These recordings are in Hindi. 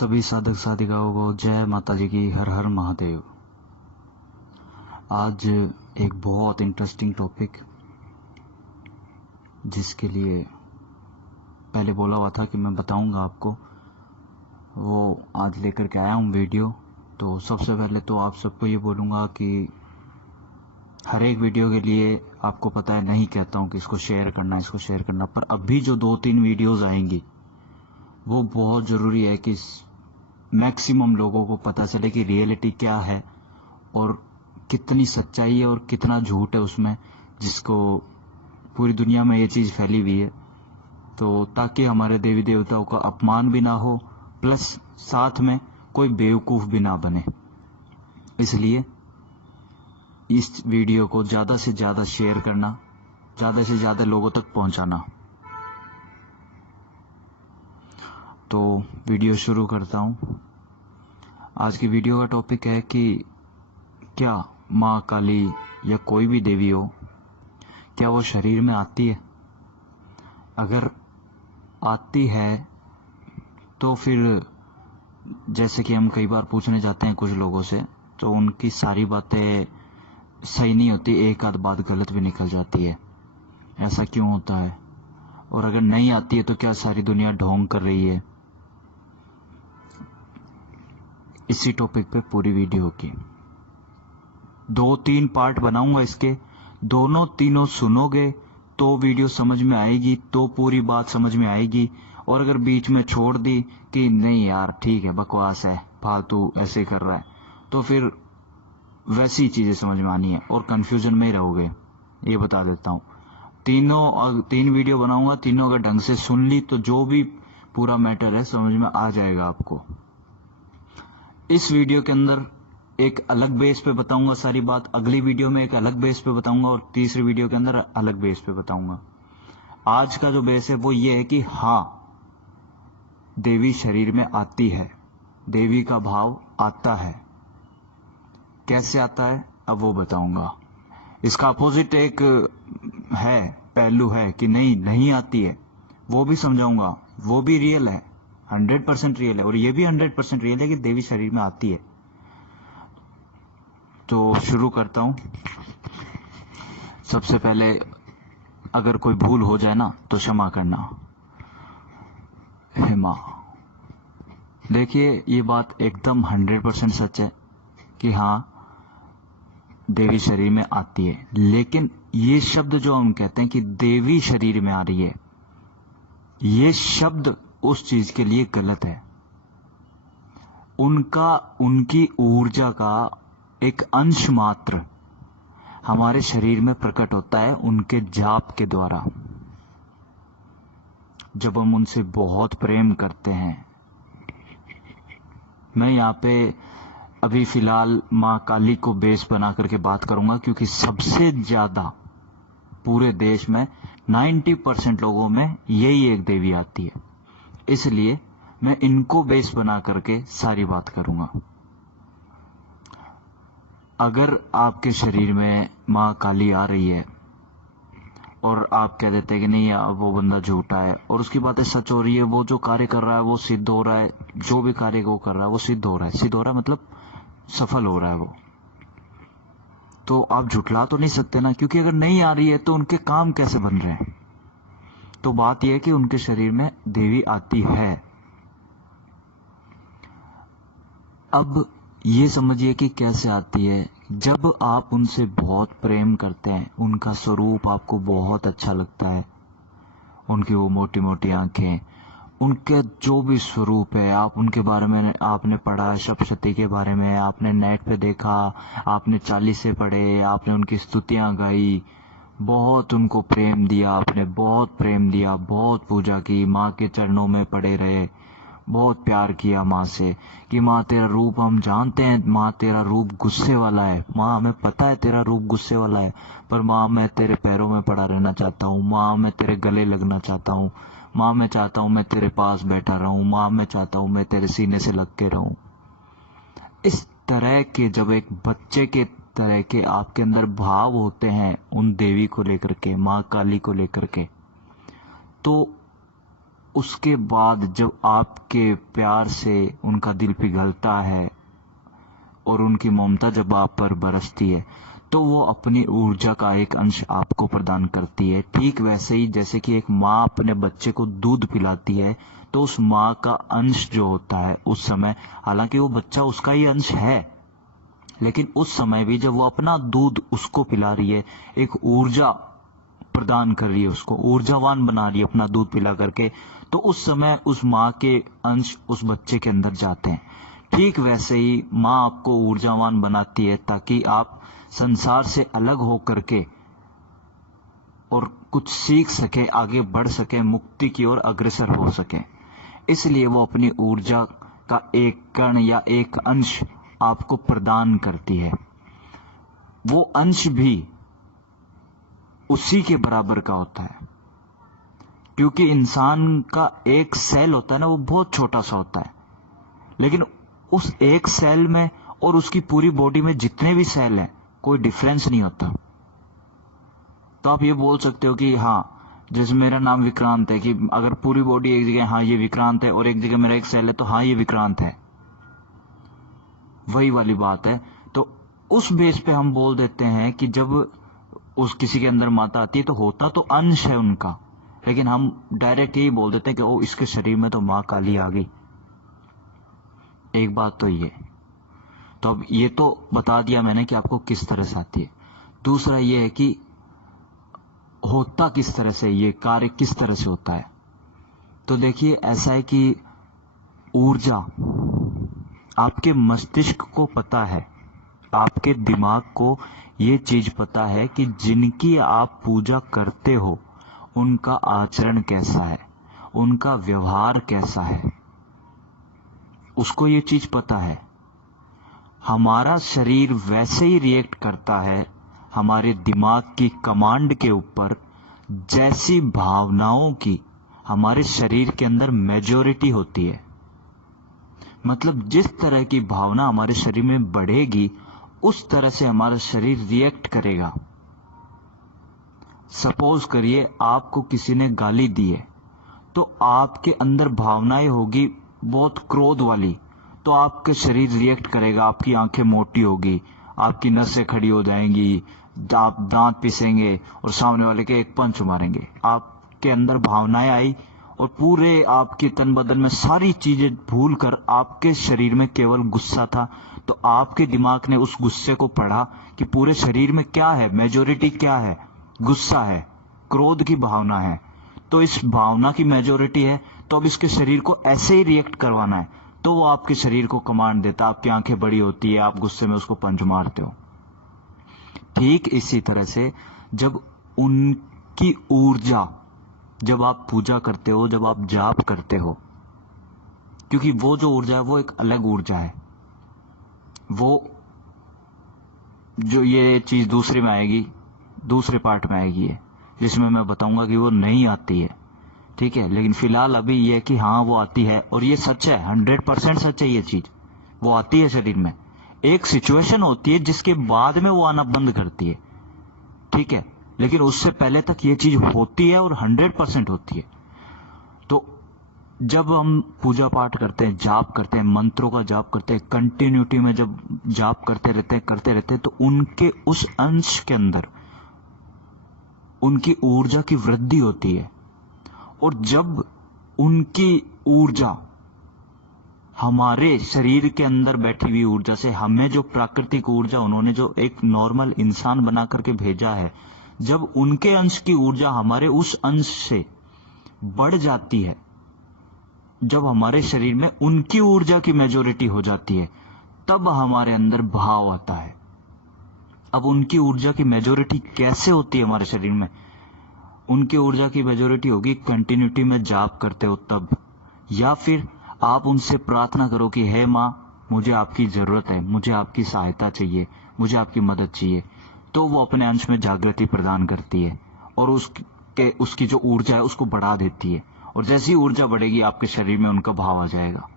सभी साधक साधिकाओं को जय माता जी की, हर हर महादेव। आज एक बहुत इंटरेस्टिंग टॉपिक, जिसके लिए पहले बोला हुआ था कि मैं बताऊंगा आपको, वो आज लेकर के आया हूँ वीडियो। तो सबसे पहले तो आप सबको ये बोलूँगा कि हर एक वीडियो के लिए आपको पता है, नहीं कहता हूँ कि इसको शेयर करना, पर अभी जो 2-3 वीडियोज़ आएंगी वो बहुत ज़रूरी है कि मैक्सिमम लोगों को पता चले कि रियलिटी क्या है और कितनी सच्चाई है और कितना झूठ है उसमें, जिसको पूरी दुनिया में ये चीज़ फैली हुई है। तो ताकि हमारे देवी देवताओं का अपमान भी ना हो, प्लस साथ में कोई बेवकूफ़ भी ना बने, इसलिए इस वीडियो को ज़्यादा से ज़्यादा शेयर करना, ज़्यादा से ज़्यादा लोगों तक पहुंचाना। तो वीडियो शुरू करता हूं। आज की वीडियो का टॉपिक है कि क्या माँ काली या कोई भी देवी हो, क्या वो शरीर में आती है? अगर आती है तो फिर जैसे कि हम कई बार पूछने जाते हैं कुछ लोगों से, तो उनकी सारी बातें सही नहीं होती, एक आध बात गलत भी निकल जाती है। ऐसा क्यों होता है? और अगर नहीं आती है तो क्या सारी दुनिया ढोंग कर रही है? इसी टॉपिक पे पूरी वीडियो की 2-3 पार्ट बनाऊंगा इसके, दोनों तीनों सुनोगे तो वीडियो समझ में आएगी, तो पूरी बात समझ में आएगी। और अगर बीच में छोड़ दी कि नहीं यार ठीक है, बकवास है, फालतू ऐसे कर रहा है, तो फिर वैसी चीजें समझ में आनी है और कंफ्यूजन में ही रहोगे, ये बता देता हूँ। तीन वीडियो बनाऊंगा, तीनों अगर ढंग से सुन ली तो जो भी पूरा मैटर है समझ में आ जाएगा आपको। इस वीडियो के अंदर एक अलग बेस पे बताऊंगा सारी बात, अगली वीडियो में एक अलग बेस पे बताऊंगा, और तीसरी वीडियो के अंदर अलग बेस पे बताऊंगा। आज का जो बेस है वो ये है कि हाँ, देवी शरीर में आती है, देवी का भाव आता है। कैसे आता है अब वो बताऊंगा। इसका अपोजिट एक है, पहलू है कि नहीं आती है, वो भी समझाऊंगा, वो भी रियल है, 100% रियल है। और ये भी 100% रियल है कि देवी शरीर में आती है। तो शुरू करता हूं। सबसे पहले अगर कोई भूल हो जाए ना तो क्षमा करना। हे मां, देखिए ये बात एकदम 100% सच है कि हाँ, देवी शरीर में आती है। लेकिन ये शब्द जो हम कहते हैं कि देवी शरीर में आ रही है, ये शब्द उस चीज के लिए गलत है। उनकी ऊर्जा का एक अंश मात्र हमारे शरीर में प्रकट होता है उनके जाप के द्वारा। जब हम उनसे बहुत प्रेम करते हैं, मैं यहाँ पे अभी फिलहाल माँ काली को बेस बना करके बात करूंगा, क्योंकि सबसे ज्यादा पूरे देश में 90% लोगों में यही एक देवी आती है, इसलिए मैं इनको बेस बना करके सारी बात करूंगा। अगर आपके शरीर में माँ काली आ रही है और आप कह देते हैं कि नहीं यार वो बंदा झूठा है, और उसकी बातें सच हो रही है, वो जो कार्य कर रहा है वो सिद्ध हो रहा है, जो भी कार्य वो कर रहा है वो सिद्ध हो रहा है मतलब सफल हो रहा है वो, तो आप झुठला तो नहीं सकते ना, क्योंकि अगर नहीं आ रही है तो उनके काम कैसे बन रहे हैं? तो बात यह है कि उनके शरीर में देवी आती है। अब ये समझिए कि कैसे आती है। जब आप उनसे बहुत प्रेम करते हैं, उनका स्वरूप आपको बहुत अच्छा लगता है, उनकी वो मोटी मोटी आंखें, उनके जो भी स्वरूप है, आप उनके बारे में आपने पढ़ा, सप्तशती के बारे में आपने नेट पे देखा, आपने चालीसे पढ़े, आपने उनकी स्तुतियां गाई, बहुत उनको प्रेम दिया, आपने बहुत प्रेम दिया, बहुत पूजा की, माँ के चरणों में पड़े रहे, बहुत प्यार किया माँ से कि माँ तेरा रूप हम जानते हैं, माँ तेरा रूप गुस्से वाला है, माँ हमें पता है तेरा रूप गुस्से वाला है, पर माँ मैं तेरे पैरों में पड़ा रहना चाहता हूँ, माँ मैं तेरे गले लगना चाहता हूँ, माँ मैं चाहता हूँ मैं तेरे पास बैठा रहूं, माँ मैं चाहता हूँ मैं तेरे सीने से लग के रहूं। इस तरह के जब एक बच्चे के तरह के आपके अंदर भाव होते हैं उन देवी को लेकर के, माँ काली को लेकर के, तो उसके बाद जब आपके प्यार से उनका दिल पिघलता है और उनकी ममता जब आप पर बरसती है, तो वो अपनी ऊर्जा का एक अंश आपको प्रदान करती है। ठीक वैसे ही जैसे कि एक माँ अपने बच्चे को दूध पिलाती है, तो उस माँ का अंश जो होता है उस समय, हालांकि वो बच्चा उसका ही अंश है, लेकिन उस समय भी जब वो अपना दूध उसको पिला रही है, एक ऊर्जा प्रदान कर रही है, उसको ऊर्जावान बना रही है अपना दूध पिला करके, तो उस समय उस माँ के अंश उस बच्चे के अंदर जाते हैं। ठीक वैसे ही माँ आपको ऊर्जावान बनाती है ताकि आप संसार से अलग हो करके और कुछ सीख सके, आगे बढ़ सके, मुक्ति की ओर अग्रसर हो सके। इसलिए वो अपनी ऊर्जा का एक कण या एक अंश आपको प्रदान करती है। वो अंश भी उसी के बराबर का होता है, क्योंकि इंसान का एक सेल होता है ना, वो बहुत छोटा सा होता है, लेकिन उस एक सेल में और उसकी पूरी बॉडी में जितने भी सेल हैं कोई डिफरेंस नहीं होता। तो आप ये बोल सकते हो कि हाँ, जैसे मेरा नाम विक्रांत है, कि अगर पूरी बॉडी एक जगह हाँ ये विक्रांत है और एक जगह मेरा एक सेल है तो हाँ ये विक्रांत है, वही वाली बात है। तो उस बेस पे हम बोल देते हैं कि जब उस किसी के अंदर माता आती है तो होता तो अंश है उनका, लेकिन हम डायरेक्ट यही बोल देते हैं कि ओ इसके शरीर में तो माँ काली आ गई। एक बात तो ये, तो अब ये तो बता दिया मैंने कि आपको किस तरह से आती है। दूसरा ये है कि होता किस तरह से, ये कार्य किस तरह से होता है। तो देखिए ऐसा है कि ऊर्जा आपके मस्तिष्क को पता है, आपके दिमाग को ये चीज पता है कि जिनकी आप पूजा करते हो उनका आचरण कैसा है, उनका व्यवहार कैसा है, उसको ये चीज पता है। हमारा शरीर वैसे ही रिएक्ट करता है हमारे दिमाग की कमांड के ऊपर, जैसी भावनाओं की हमारे शरीर के अंदर मेजॉरिटी होती है। मतलब जिस तरह की भावना हमारे शरीर में बढ़ेगी उस तरह से हमारा शरीर रिएक्ट करेगा। सपोज करिए आपको किसी ने गाली दी है, तो आपके अंदर भावनाएं होगी बहुत क्रोध वाली, तो आपका शरीर रिएक्ट करेगा, आपकी आंखें मोटी होगी, आपकी नसें खड़ी हो जाएंगी, आप दांत पिसेंगे और सामने वाले के एक पंच मारेंगे। आपके अंदर भावनाएं आई और पूरे आपके तन बदन में सारी चीजें भूल कर आपके शरीर में केवल गुस्सा था, तो आपके दिमाग ने उस गुस्से को पढ़ा कि पूरे शरीर में क्या है, मेजॉरिटी क्या है, गुस्सा है, क्रोध की भावना है, तो इस भावना की मेजॉरिटी है, तो अब इसके शरीर को ऐसे ही रिएक्ट करवाना है, तो वो आपके शरीर को कमांड देता, आपकी आंखें बड़ी होती है, आप गुस्से में उसको पंच मारते हो। ठीक इसी तरह से जब उनकी ऊर्जा, जब आप पूजा करते हो, जब आप जाप करते हो, क्योंकि वो जो ऊर्जा है वो एक अलग ऊर्जा है, वो जो ये चीज दूसरे में आएगी, दूसरे पार्ट में आएगी है, जिसमें मैं बताऊंगा कि वो नहीं आती है। ठीक है, लेकिन फिलहाल अभी ये कि हाँ वो आती है, और ये सच है, 100% सच है, ये चीज वो आती है शरीर में। एक सिचुएशन होती है जिसके बाद में वो आना बंद करती है, ठीक है, लेकिन उससे पहले तक ये चीज होती है और 100% होती है। तो जब हम पूजा पाठ करते हैं, जाप करते हैं, मंत्रों का जाप करते हैं, कंटिन्यूटी में जब जाप करते रहते हैं, तो उनके उस अंश के अंदर उनकी ऊर्जा की वृद्धि होती है। और जब उनकी ऊर्जा हमारे शरीर के अंदर बैठी हुई ऊर्जा से, हमें जो प्राकृतिक ऊर्जा उन्होंने जो एक नॉर्मल इंसान बना करके भेजा है, जब उनके अंश की ऊर्जा हमारे उस अंश से बढ़ जाती है, जब हमारे शरीर में उनकी ऊर्जा की मेजॉरिटी हो जाती है, तब हमारे अंदर भाव आता है। अब उनकी ऊर्जा की मेजॉरिटी कैसे होती है हमारे शरीर में? उनकी ऊर्जा की मेजॉरिटी होगी कंटिन्यूटी में जाप करते हो तब, या फिर आप उनसे प्रार्थना करो कि हे माँ, मुझे आपकी जरूरत है, मुझे आपकी सहायता चाहिए, मुझे आपकी मदद चाहिए, तो वो अपने अंश में जागृति प्रदान करती है और उसकी जो ऊर्जा है उसको बढ़ा देती है। और जैसी ऊर्जा बढ़ेगी आपके शरीर में उनका भाव आ जाएगा।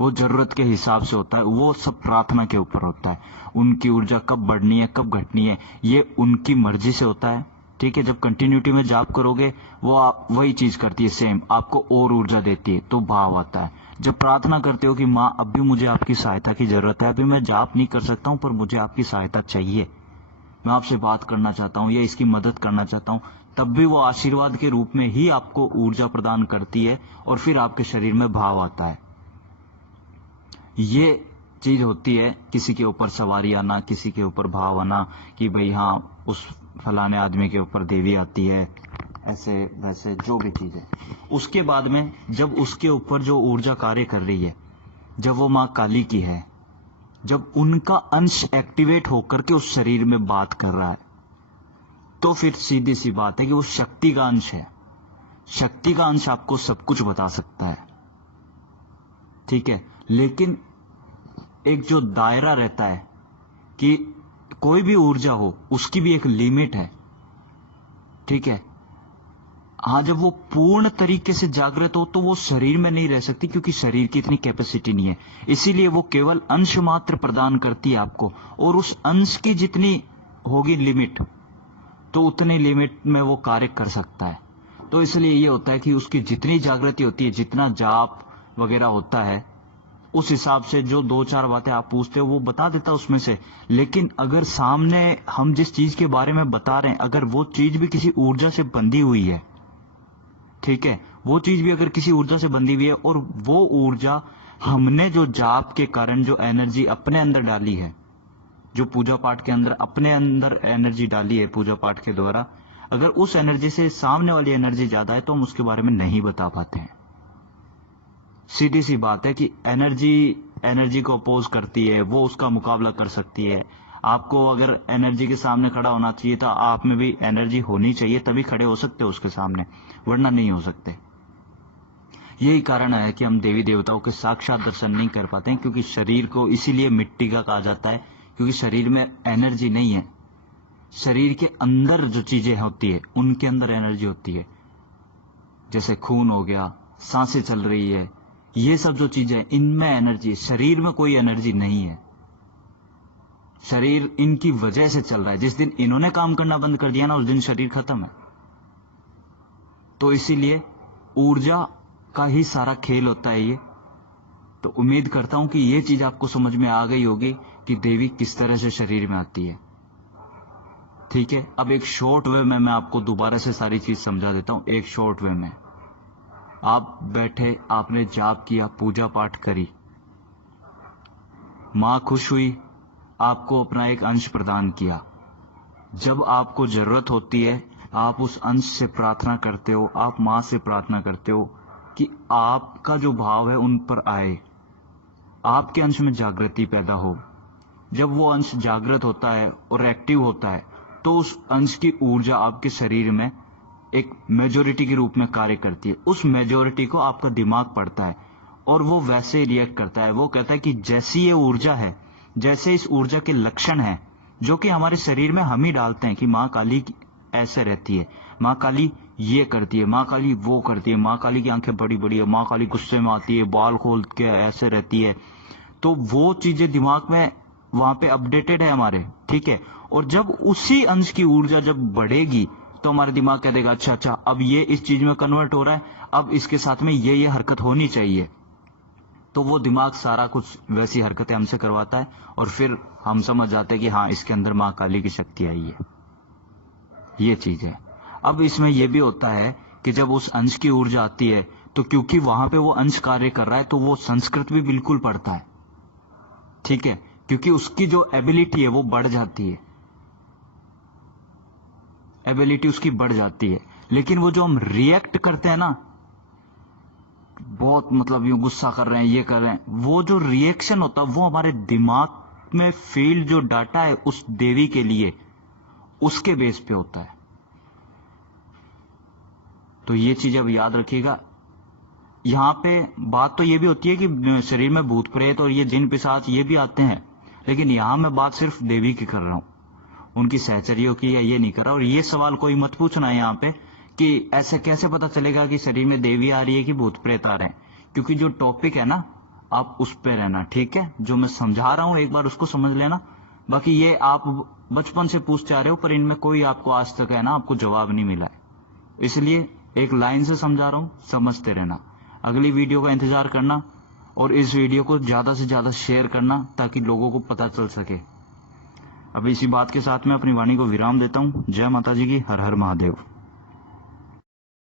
वो जरूरत के हिसाब से होता है, वो सब प्रार्थना के ऊपर होता है। उनकी ऊर्जा कब बढ़नी है, कब घटनी है, ये उनकी मर्जी से होता है। ठीक है, जब कंटिन्यूटी में जाप करोगे वो वही चीज करती है सेम, आपको और ऊर्जा देती है, तो भाव आता है। जब प्रार्थना करते हो कि माँ अब भी मुझे आपकी सहायता की जरूरत है, अभी मैं जाप नहीं कर सकता हूँ पर मुझे आपकी सहायता चाहिए, मैं आपसे बात करना चाहता हूँ या इसकी मदद करना चाहता हूँ, तब भी वो आशीर्वाद के रूप में ही आपको ऊर्जा प्रदान करती है और फिर आपके शरीर में भाव आता है। ये चीज होती है किसी के ऊपर सवारी आना, किसी के ऊपर भाव आना कि भाई हाँ उस फलाने आदमी के ऊपर देवी आती है, ऐसे वैसे जो भी चीज है। उसके बाद में जब उसके ऊपर जो ऊर्जा कार्य कर रही है, जब वो माँ काली की है, जब उनका अंश एक्टिवेट होकर के उस शरीर में बात कर रहा है, तो फिर सीधी सी बात है कि वो शक्ति का अंश है। शक्ति का अंश आपको सब कुछ बता सकता है, ठीक है, लेकिन एक जो दायरा रहता है कि कोई भी ऊर्जा हो उसकी भी एक लिमिट है, ठीक है। हाँ, जब वो पूर्ण तरीके से जागृत हो तो वो शरीर में नहीं रह सकती, क्योंकि शरीर की इतनी कैपेसिटी नहीं है, इसीलिए वो केवल अंश मात्र प्रदान करती है आपको, और उस अंश की जितनी होगी लिमिट, तो उतनी लिमिट में वो कार्य कर सकता है। तो इसलिए ये होता है कि उसकी जितनी जागृति होती है, जितना जाप वगैरह होता है, उस हिसाब से जो 2-4 बातें आप पूछते हो वो बता देता उसमें से। लेकिन अगर सामने हम जिस चीज के बारे में बता रहे हैं, अगर वो चीज भी किसी ऊर्जा से बंधी हुई है, ठीक है, वो चीज भी अगर किसी ऊर्जा से बंधी हुई है और वो ऊर्जा हमने जो जाप के कारण जो एनर्जी अपने अंदर डाली है, जो पूजा पाठ के अंदर अपने अंदर एनर्जी डाली है पूजा पाठ के द्वारा, अगर उस एनर्जी से सामने वाली एनर्जी ज्यादा है तो हम उसके बारे में नहीं बता पाते हैं। सीधी सी बात है कि एनर्जी को अपोज करती है, वो उसका मुकाबला कर सकती है। आपको अगर एनर्जी के सामने खड़ा होना चाहिए तो आप में भी एनर्जी होनी चाहिए, तभी खड़े हो सकते हो उसके सामने, वरना नहीं हो सकते। यही कारण है कि हम देवी देवताओं के साक्षात दर्शन नहीं कर पाते हैं, क्योंकि शरीर को इसीलिए मिट्टी का कहा जाता है, क्योंकि शरीर में एनर्जी नहीं है। शरीर के अंदर जो चीजें होती है उनके अंदर एनर्जी होती है, जैसे खून हो गया, सांसें चल रही है, ये सब जो चीजें, इनमें एनर्जी, शरीर में कोई एनर्जी नहीं है। शरीर इनकी वजह से चल रहा है, जिस दिन इन्होंने काम करना बंद कर दिया ना, उस दिन शरीर खत्म है। तो इसीलिए ऊर्जा का ही सारा खेल होता है ये। तो उम्मीद करता हूं कि ये चीज आपको समझ में आ गई होगी कि देवी किस तरह से शरीर में आती है, ठीक है। अब एक शॉर्ट वे में मैं आपको दोबारा से सारी चीज समझा देता हूं। एक शॉर्ट वे में आप बैठे, आपने जाप किया, पूजा पाठ करी, मां खुश हुई, आपको अपना एक अंश प्रदान किया। जब आपको जरूरत होती है आप उस अंश से प्रार्थना करते हो, आप मां से प्रार्थना करते हो कि आपका जो भाव है उन पर आए, आपके अंश में जागृति पैदा हो। जब वो अंश जागृत होता है और एक्टिव होता है तो उस अंश की ऊर्जा आपके शरीर में एक मेजोरिटी के रूप में कार्य करती है। उस मेजोरिटी को आपका दिमाग पढ़ता है और वो वैसे रिएक्ट करता है। वो कहता है कि जैसी ये ऊर्जा है, जैसे इस ऊर्जा के लक्षण हैं जो कि हमारे शरीर में हम ही डालते हैं कि माँ काली ऐसे रहती है, माँ काली ये करती है, माँ काली वो करती है, माँ काली की आंखें बड़ी बड़ी है, माँ काली गुस्से में आती है, बाल खोल के ऐसे रहती है। तो वो चीजें दिमाग में वहां पे अपडेटेड है हमारे, ठीक है। और जब उसी अंश की ऊर्जा जब बढ़ेगी तो हमारा दिमाग कह देगा अच्छा अच्छा अब ये इस चीज में कन्वर्ट हो रहा है, अब इसके साथ में ये हरकत होनी चाहिए। तो वो दिमाग सारा कुछ वैसी हरकतें हमसे करवाता है और फिर हम समझ जाते हैं कि हाँ इसके अंदर माँ काली की शक्ति आई है। ये चीज है। अब इसमें यह भी होता है कि जब उस अंश की ऊर्जा आती है तो क्योंकि वहां पे वो अंश कार्य कर रहा है तो वो संस्कृत भी बिल्कुल पढ़ता है, ठीक है, क्योंकि उसकी जो एबिलिटी है वो बढ़ जाती है, एबिलिटी उसकी बढ़ जाती है। लेकिन वो जो हम रिएक्ट करते हैं ना, बहुत मतलब यूं गुस्सा कर रहे हैं, ये कर रहे हैं, वो जो रिएक्शन होता है वो हमारे दिमाग में फील्ड जो डाटा है उस देवी के लिए उसके बेस पे होता है। तो ये चीज अब याद रखिएगा। यहां पे बात तो ये भी होती है कि शरीर में भूत प्रेत और ये जिन पिशाच ये भी आते हैं, लेकिन यहां मैं बात सिर्फ देवी की कर रहा हूं, उनकी सहचरियों की या ये नहीं कर रहा। और ये सवाल कोई मत पूछना है यहाँ पे कि ऐसे कैसे पता चलेगा कि शरीर में देवी आ रही है कि भूत प्रेत आ रहे हैं, क्योंकि जो टॉपिक है ना आप उस पे रहना, ठीक है। जो मैं समझा रहा हूं एक बार उसको समझ लेना, बाकी ये आप बचपन से पूछते आ रहे हो, पर इनमें कोई आपको आज तक है ना आपको जवाब नहीं मिला है। इसलिए एक लाइन से समझा रहा हूं, समझते रहना। अगली वीडियो का इंतजार करना और इस वीडियो को ज्यादा से ज्यादा शेयर करना ताकि लोगों को पता चल सके। अब इसी बात के साथ मैं अपनी वाणी को विराम देता हूं। जय माता जी की, हर हर महादेव।